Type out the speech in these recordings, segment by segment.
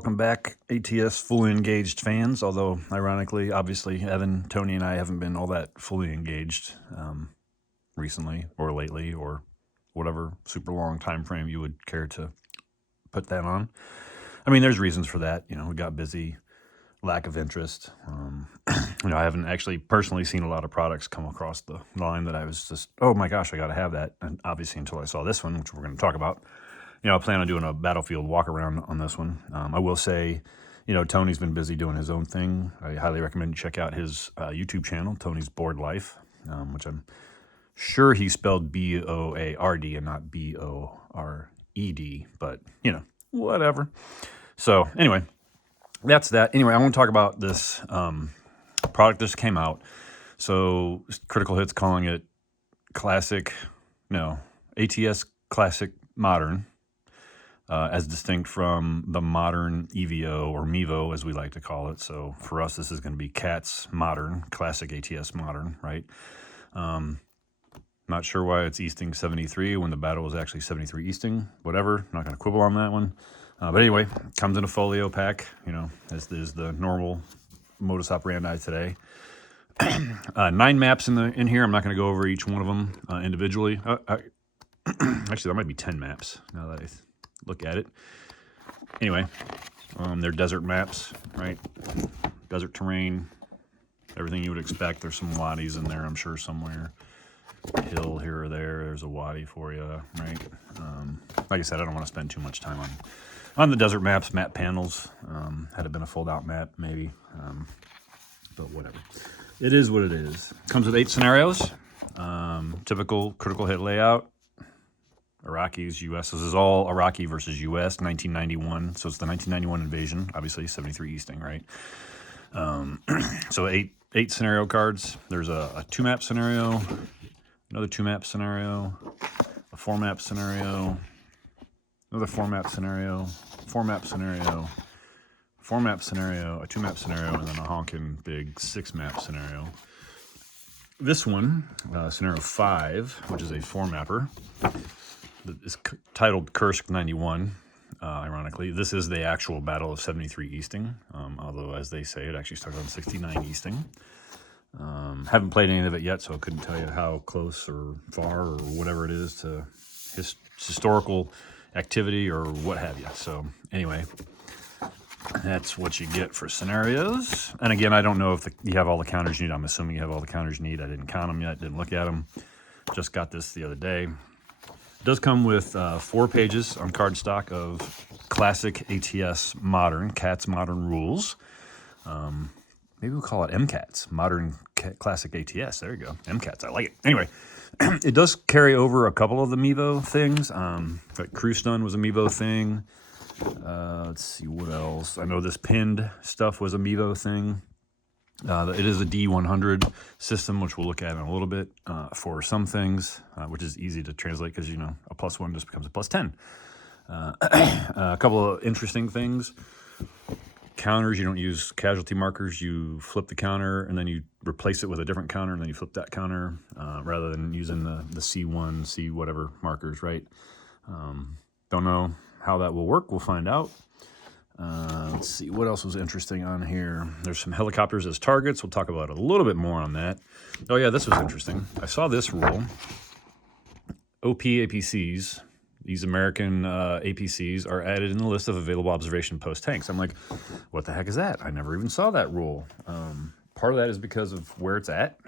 Welcome back, ATS fully engaged fans, although ironically, obviously, Evan, Tony, and I haven't been all that fully engaged recently or lately or whatever super long time frame you would care to put that on. I mean, there's reasons for that. You know, we got busy, lack of interest. I haven't actually personally seen a lot of products come across the line that I was just, oh my gosh, I got to have that. And obviously until I saw this one, which we're going to talk about. I plan on doing a Battlefield Walkaround on this one. I will say, Tony's been busy doing his own thing. I highly recommend you check out his YouTube channel, Tony's Board Life, which I'm sure he spelled B-O-A-R-D and not B-O-R-E-D, but, whatever. So, anyway, that's that. Anyway, I want to talk about this product that just came out. So, Critical Hits calling it ATS Classic Modern. As distinct from the modern EVO or MEVO, as we like to call it. So for us, this is going to be CATS Modern, Classic ATS Modern, right? Not sure why it's Easting 73 when the battle was actually 73 Easting. Whatever, not going to quibble on that one. But anyway, comes in a folio pack, as is the normal modus operandi today. 9 maps in here. I'm not going to go over each one of them individually. Actually, there might be 10 maps now that I look at it. Anyway, they're desert maps, right? Desert terrain, everything you would expect. There's some wadis in there, I'm sure, somewhere. A hill here or there. There's a wadi for you, right? Like I said, I don't want to spend too much time on the desert maps, map panels. Had it been a fold-out map, maybe. But whatever. It is what it is. Comes with 8 scenarios. Typical critical hit layout. Iraqis, U.S. This is all Iraqi versus U.S. 1991. So it's the 1991 invasion, obviously 73 Easting, right? So eight scenario cards. There's a 2-map scenario, another 2-map scenario, a 4-map scenario, another 4-map scenario, 4-map scenario, 4-map scenario, a 2-map scenario, and then a honkin' big 6-map scenario. This one, scenario 5, which is a 4-mapper. It's titled Kursk 91, ironically. This is the actual Battle of 73 Easting, although, as they say, it actually started on 69 Easting. Haven't played any of it yet, so I couldn't tell you how close or far or whatever it is to historical activity or what have you. So, anyway, that's what you get for scenarios. And again, I don't know if you have all the counters you need. I'm assuming you have all the counters you need. I didn't count them yet, didn't look at them. Just got this the other day. It does come with 4 pages on cardstock of classic ATS Modern, CATS Modern rules. Maybe we'll call it MCATS, Modern Classic ATS. There you go, MCATS, I like it. Anyway, it does carry over a couple of the MEVO things. Like Crew Stun was a MEVO thing. Let's see, what else? I know this pinned stuff was a MEVO thing. It is a D100 system, which we'll look at in a little bit for some things, which is easy to translate because, a +1 just becomes a +10. A couple of interesting things. Counters, you don't use casualty markers. You flip the counter, and then you replace it with a different counter, and then you flip that counter rather than using the C1, C whatever markers, right? Don't know how that will work. We'll find out. Let's see, what else was interesting on here? There's some helicopters as targets. We'll talk about a little bit more on that. Oh yeah, this was interesting. I saw this rule. OP APCs, these American APCs, are added in the list of available observation post tanks. I'm like, what the heck is that? I never even saw that rule. Part of that is because of where it's at.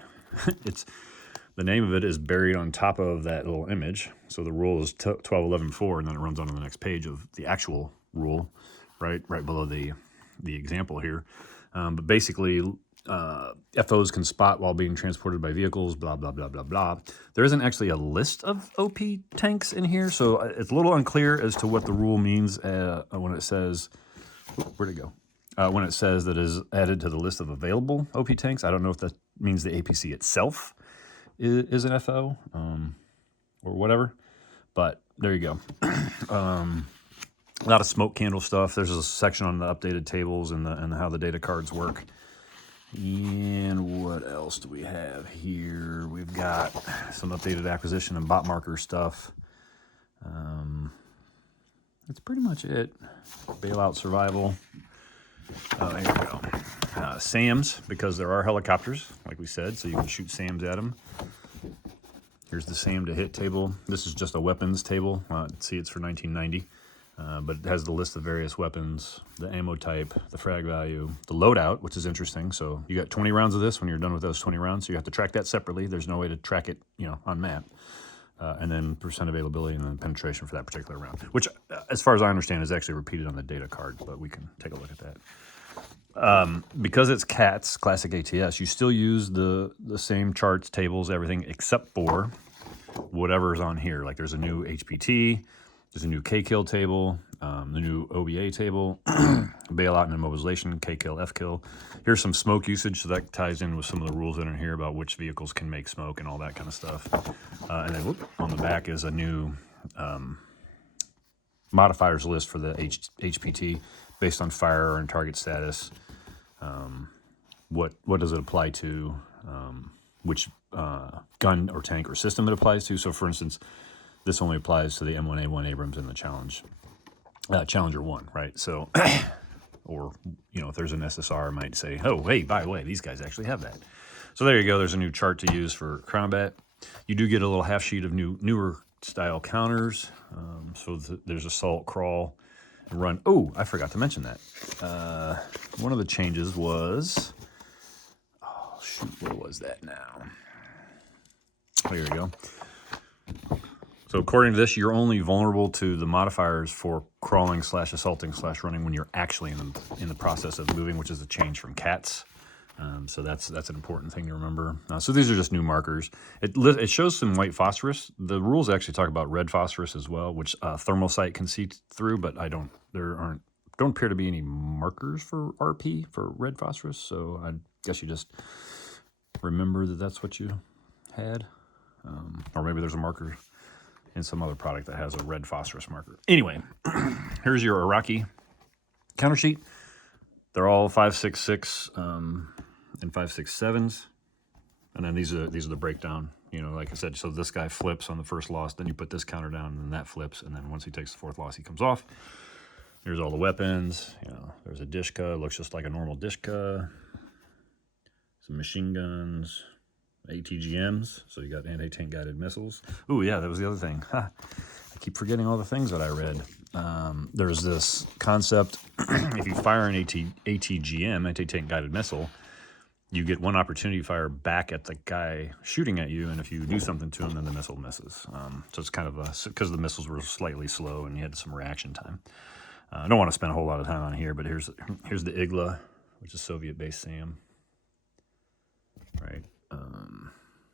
The name of it is buried on top of that little image. So the rule is 12.11.4, and then it runs on to the next page of the actual rule. Right below the example here. But basically, FOs can spot while being transported by vehicles, blah, blah, blah, blah, blah. There isn't actually a list of OP tanks in here, so it's a little unclear as to what the rule means when it says, where'd it go? When it says that it is added to the list of available OP tanks. I don't know if that means the APC itself is an FO or whatever, but there you go. A lot of smoke candle stuff. There's a section on the updated tables and how the data cards work. And what else do we have here? We've got some updated acquisition and bot marker stuff. that's pretty much it. Bailout survival. Here we go. SAMs, because there are helicopters, like we said, so you can shoot SAMs at them. Here's the SAM to hit table. This is just a weapons table. See, it's for 1990, but it has the list of various weapons, the ammo type, the frag value, the loadout, which is interesting. So you got 20 rounds of this when you're done with those 20 rounds. So you have to track that separately. There's no way to track it, on map. And then percent availability and then penetration for that particular round, which, as far as I understand, is actually repeated on the data card, but we can take a look at that. Because it's CATS, Classic ATS, you still use the same charts, tables, everything, except for whatever's on here. Like there's a new HPT, there's a new K-kill table, the new OBA table, bailout and immobilization, K-kill, F-kill. Here's some smoke usage, so that ties in with some of the rules that are in here about which vehicles can make smoke and all that kind of stuff. And then on the back is a new modifiers list for the HPT based on fire and target status. What does it apply to? Which gun or tank or system it applies to. So, for instance, this only applies to the M1A1 Abrams and the Challenger 1, right? So, or, if there's an SSR, I might say, oh, hey, by the way, these guys actually have that. So there you go. There's a new chart to use for combat. You do get a little half sheet of newer style counters. So there's assault, crawl, and run. Oh, I forgot to mention that. One of the changes was, oh, shoot, what was that now? Oh, here we go. So according to this, you're only vulnerable to the modifiers for crawling / assaulting / running when you're actually in the process of moving, which is a change from CATS. So that's an important thing to remember. So these are just new markers. It shows some white phosphorus. The rules actually talk about red phosphorus as well, which thermal sight can see through, but don't appear to be any markers for RP for red phosphorus. So I guess you just remember that that's what you had, or maybe there's a marker in some other product that has a red phosphorus marker. Anyway, here's your Iraqi counter sheet. They're all 5.66 and 5.67s, and then these are the breakdown. Like I said, so this guy flips on the first loss, then you put this counter down, and then that flips, and then once he takes the fourth loss, he comes off. Here's all the weapons. There's a Dishka. It looks just like a normal Dishka. Some machine guns, ATGMs. So you got anti-tank guided missiles. Oh yeah, that was the other thing. I keep forgetting all the things that I read. There's this concept, if you fire an ATGM, anti-tank guided missile, you get one opportunity fire back at the guy shooting at you, and if you do something to him, then the missile misses. So it's kind of because the missiles were slightly slow and you had some reaction time. I don't want to spend a whole lot of time on here, but here's the IGLA, which is Soviet-based SAM. Right.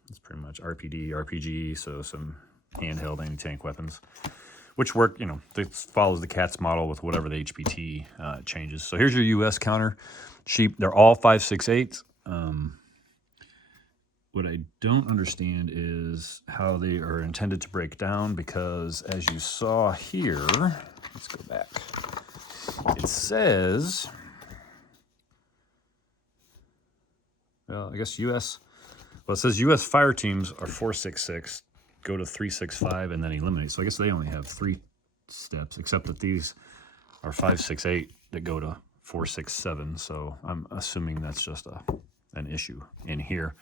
It's pretty much RPD, RPG, so some handheld anti-tank weapons, which work, it follows the CATS model with whatever the HPT changes. So here's your US counter sheet. They're all 5.68. What I don't understand is how they are intended to break down, because as you saw here, let's go back. It says, well, I guess it says US fire teams are 4.66, go to 3.65, and then eliminate. So I guess they only have 3 steps, except that these are 5.68 that go to 4.67. So I'm assuming that's just an issue in here.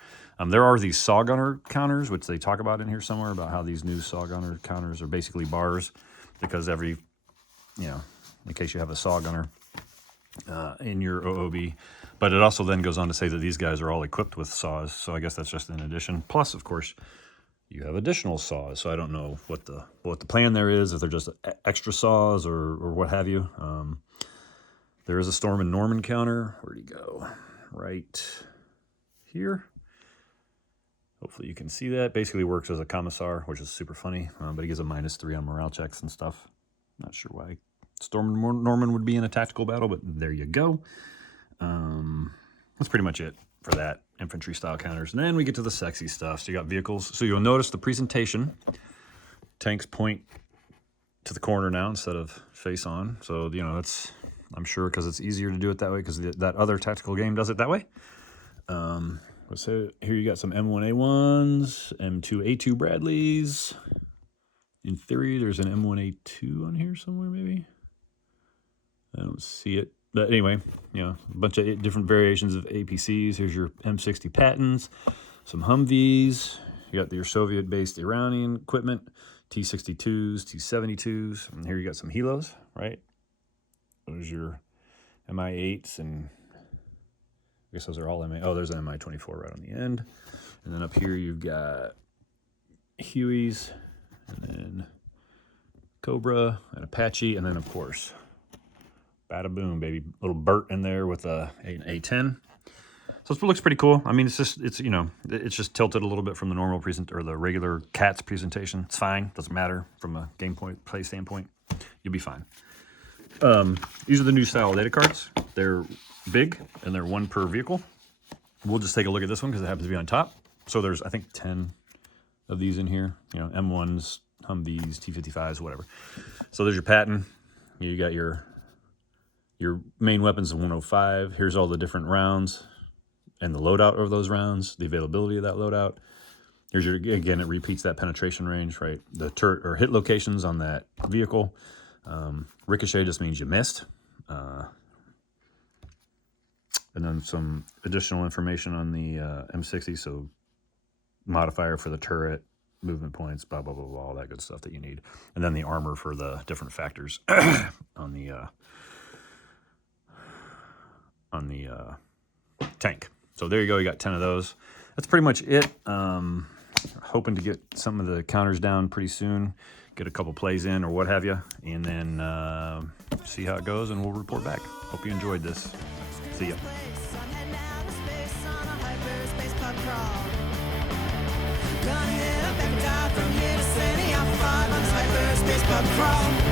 There are these saw gunner counters, which they talk about in here somewhere, about how these new saw gunner counters are basically bars, because every, in case you have a saw gunner in your OOB. But it also then goes on to say that these guys are all equipped with saws, so I guess that's just an addition. Plus, of course, you have additional saws, so I don't know what the plan there is, if they're just extra saws or what have you. There is a Storm and Norman counter. Where'd he go? Right here. Hopefully you can see that. Basically works as a commissar, which is super funny, but he gives a -3 on morale checks and stuff. Not sure why Storm and Norman would be in a tactical battle, but there you go. That's pretty much it for that infantry style counters. And then we get to the sexy stuff. So you got vehicles. So you'll notice the presentation. Tanks point to the corner now instead of face on. So, that's, I'm sure, because it's easier to do it that way, because that other tactical game does it that way. So here you got some M1A1s, M2A2 Bradleys, In theory, there's an M1A2 on here somewhere, maybe. I don't see it. But anyway, you know, a bunch of different variations of APCs. Here's your M60 Pattons, some Humvees. You got your Soviet-based Iranian equipment, T-62s, T-72s. And here you got some Helos, right? Those are your MI8s, and I guess those are all MI. Oh, there's an MI-24 right on the end. And then up here you've got Hueys, and then Cobra, and Apache, and then of course, bada boom, baby, little Burt in there with an A10. So it looks pretty cool. I mean, it's just tilted a little bit from the normal or the regular CATS presentation. It's fine, doesn't matter from a play standpoint. You'll be fine. These are the new style data cards. They're big and they're one per vehicle. We'll just take a look at this one because it happens to be on top. So there's, I think, 10 of these in here. You know, M1s, Humvees, T55s, whatever. So there's your Patton. You got your main weapons of 105. Here's all the different rounds and the loadout of those rounds, the availability of that loadout. Here's your, again, it repeats that penetration range, right? The turret or hit locations on that vehicle. Ricochet just means you missed. And then some additional information on the M60, so modifier for the turret, movement points, blah, blah, blah, blah, all that good stuff that you need. And then the armor for the different factors on the tank. So there you go, you got 10 of those. That's pretty much it. Hoping to get some of the counters down pretty soon, get a couple plays in or what have you, and then see how it goes, and we'll report back. Hope you enjoyed this. See ya. Gonna hit up every dive from here to Sandy. I'm 5 on this hyperspace pub crawl.